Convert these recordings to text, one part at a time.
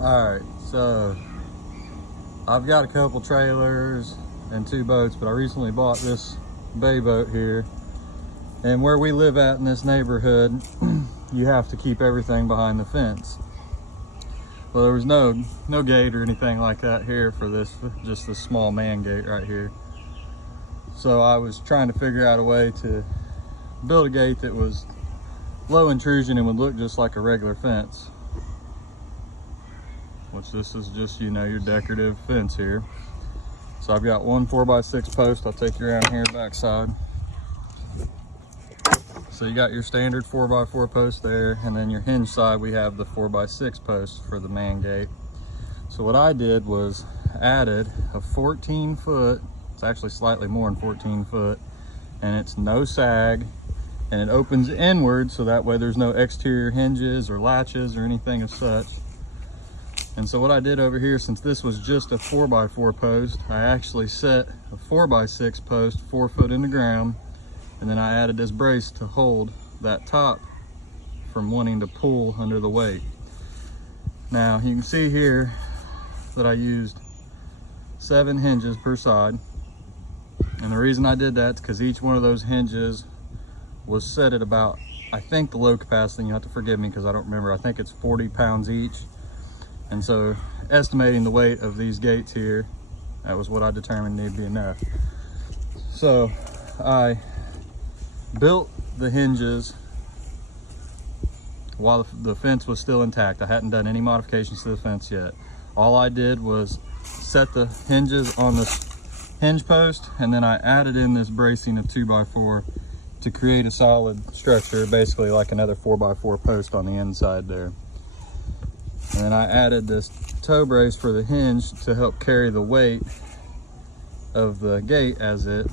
All right, so I've got a couple trailers and 2 boats, but I recently bought this bay boat here. And where we live at in this neighborhood, you have to keep everything behind the fence. Well, there was no gate or anything like that here for this, just this small man gate right here. So I was trying to figure out a way to build a gate that was low intrusion and would look just like a regular fence. Which this is just, you know, your decorative fence here. So I've got one 4x6 post. I'll take you around here backside. So you got your standard 4x4 post there, and then your hinge side we have the 4x6 post for the man gate. So what I did was added a 14 foot, it's actually slightly more than 14 foot, and it's no sag, and it opens inward so that way there's no exterior hinges or latches or anything of such. And so what I did over here, since this was just a 4x4 post, I actually set a 4x6 post 4 foot in the ground, and then I added this brace to hold that top from wanting to pull under the weight. Now you can see here that I used 7 hinges per side, and the reason I did that is because each one of those hinges was set at about, I think the low capacity, you have to forgive me because I don't remember, I think it's 40 pounds each. And so estimating the weight of these gates here, that was what I determined needed to be enough. So I built the hinges while the fence was still intact. I hadn't done any modifications to the fence yet. All I did was set the hinges on this hinge post, and then I added in this bracing of 2x4 to create a solid structure, basically like another 4x4 post on the inside there. And then I added this toe brace for the hinge to help carry the weight of the gate as it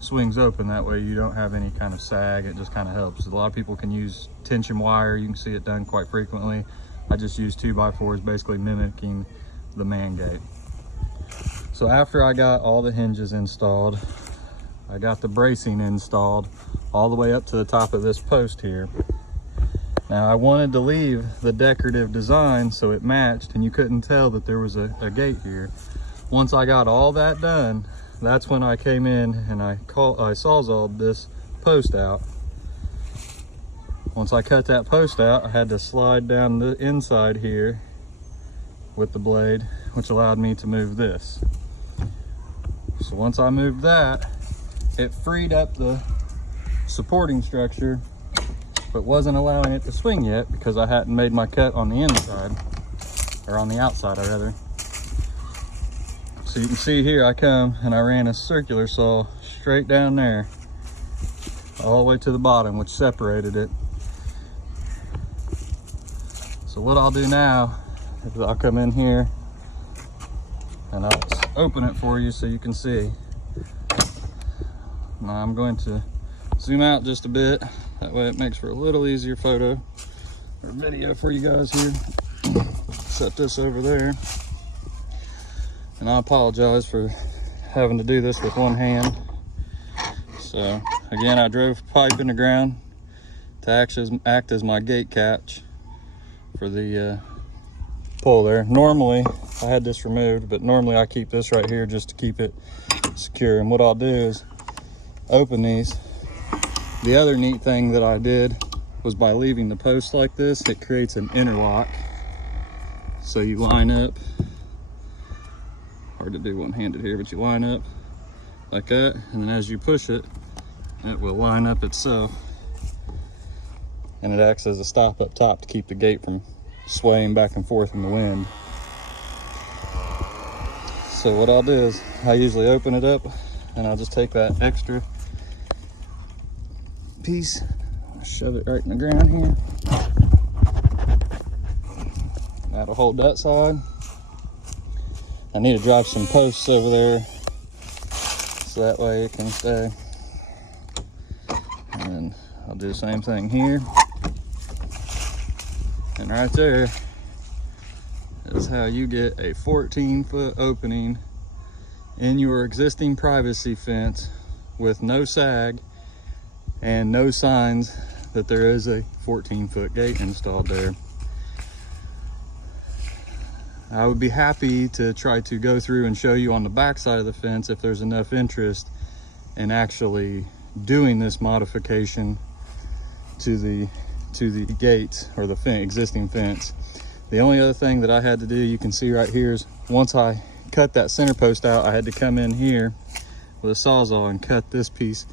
swings open. That way you don't have any kind of sag. It just kind of helps. A lot of people can use tension wire. You can see it done quite frequently. I just use 2x4s, basically mimicking the man gate. So after I got all the hinges installed, I got the bracing installed all the way up to the top of this post here. Now I wanted to leave the decorative design so it matched and you couldn't tell that there was a gate here. Once I got all that done, that's when I came in and I sawzalled this post out. Once I cut that post out, I had to slide down the inside here with the blade, which allowed me to move this. So once I moved that, it freed up the supporting structure, but wasn't allowing it to swing yet because I hadn't made my cut on the inside, or on the outside rather. So you can see here I come and I ran a circular saw straight down there all the way to the bottom, which separated it. So what I'll do now is I'll come in here and I'll open it for you so you can see. Now I'm going to zoom out just a bit. That way it makes for a little easier photo or video for you guys here. Set this over there. And I apologize for having to do this with one hand. So again, I drove pipe in the ground to act as my gate catch for the pole there. Normally, I had this removed, but normally I keep this right here just to keep it secure. And what I'll do is open these. The other neat thing that I did was by leaving the post like this, it creates an interlock. So you line up, hard to do one-handed here, but you line up like that, and then as you push it, it will line up itself. And it acts as a stop up top to keep the gate from swaying back and forth in the wind. So what I'll do is I usually open it up and I'll just take that extra piece, shove it right in the ground here. That'll hold that side. I need to drop some posts over there so that way it can stay. And then I'll do the same thing here. And right there is how you get a 14-foot opening in your existing privacy fence with no sag and no signs that there is a 14-foot gate installed there. I would be happy to try to go through and show you on the back side of the fence if there's enough interest in actually doing this modification to the gates or the existing fence. The only other thing that I had to do, you can see right here, is once I cut that center post out, I had to come in here with a Sawzall and cut this piece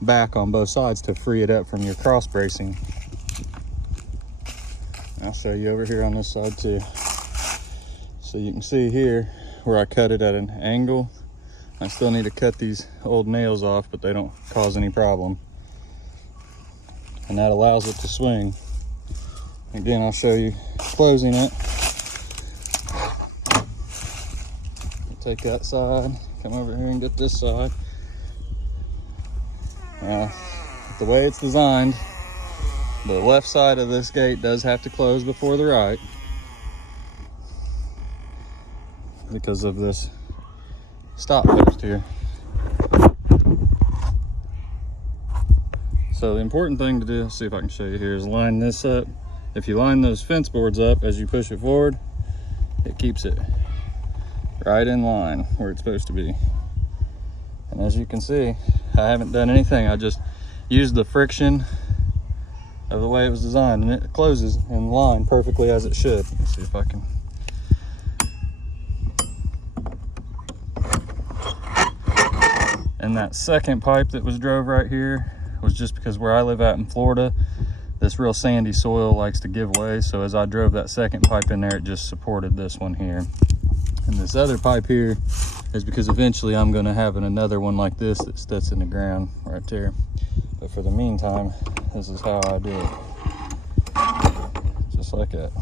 back on both sides to free it up from your cross bracing. I'll show you over here on this side too. So you can see here where I cut it at an angle. I still need to cut these old nails off, but they don't cause any problem. And that allows it to swing. Again, I'll show you closing it. Take that side, come over here and get this side. Now, the way it's designed, the left side of this gate does have to close before the right because of this stop post here. So the important thing to do, let's see if I can show you here, is line this up. If you line those fence boards up as you push it forward, it keeps it right in line where it's supposed to be. And as you can see, I haven't done anything. I just used the friction of the way it was designed, and it closes in line perfectly as it should. Let's see if I can. And that second pipe that was drove right here was just because where I live at in Florida, this real sandy soil likes to give way. So as I drove that second pipe in there, it just supported this one here. And this other pipe here is because eventually I'm going to have another one like this that sits in the ground right there. But for the meantime, this is how I do it. Just like that.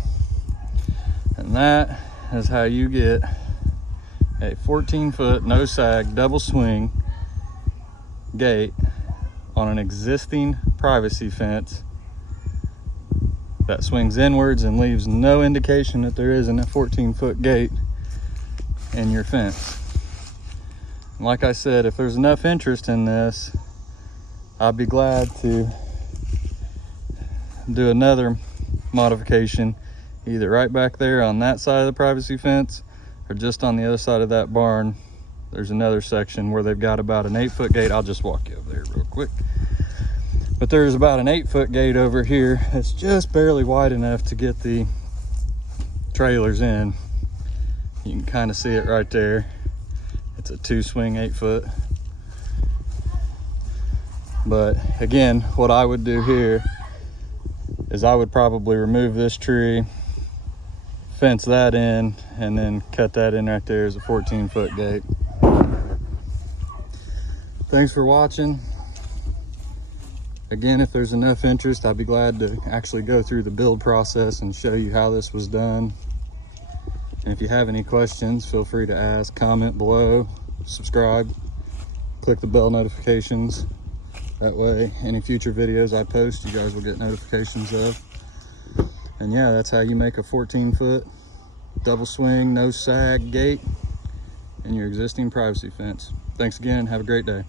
And that is how you get a 14-foot no sag double swing gate on an existing privacy fence that swings inwards and leaves no indication that there isn't a 14-foot gate in your fence. And like I said, if there's enough interest in this, I'd be glad to do another modification, either right back there on that side of the privacy fence or just on the other side of that barn. There's another section where they've got about an 8-foot gate. I'll just walk you over there real quick. But there's about an 8-foot gate over here that's just barely wide enough to get the trailers in. You can kind of see it right there. It's a 2-swing 8-foot. But again, what I would do here is I would probably remove this tree, fence that in, and then cut that in right there as a 14-foot gate. Thanks for watching. Again, if there's enough interest, I'd be glad to actually go through the build process and show you how this was done. And if you have any questions, feel free to ask, comment below, subscribe, click the bell notifications. That way, any future videos I post, you guys will get notifications of. And yeah, that's how you make a 14-foot double swing, no sag gate in your existing privacy fence. Thanks again, and have a great day.